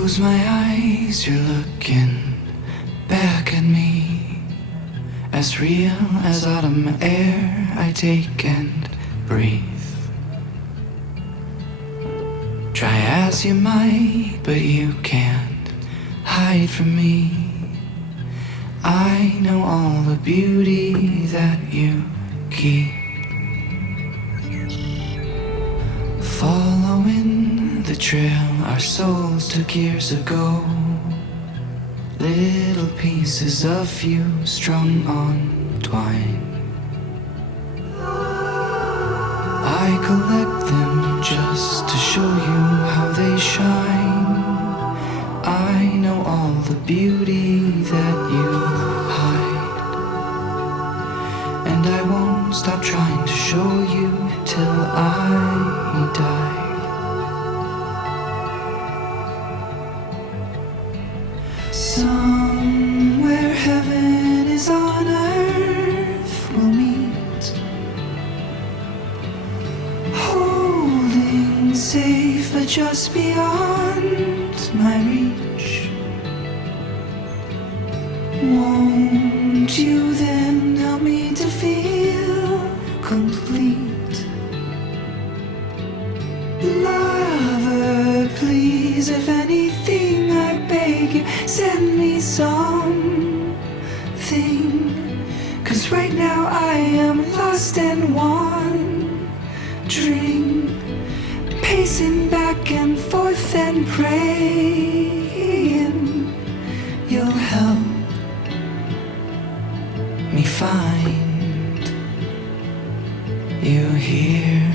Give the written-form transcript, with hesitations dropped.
Close my eyes, you're looking back at me, as real as autumn air I take and breathe. Try as you might, but you can't hide from me. I know all the beauty that you keep. Following the trail our souls took years ago, little pieces of you strung on twine. I collect them just to show you how they shine. I know all the beauty that you hide, and I won't stop trying to show you till I die. Somewhere heaven is on earth we'll meet, holding safe but just beyond my reach. Won't you then help me to feel complete? Lover, please, if anything I beg you, send me something, 'cause right now I am lost and wandering, pacing back and forth and praying you'll help me find you here.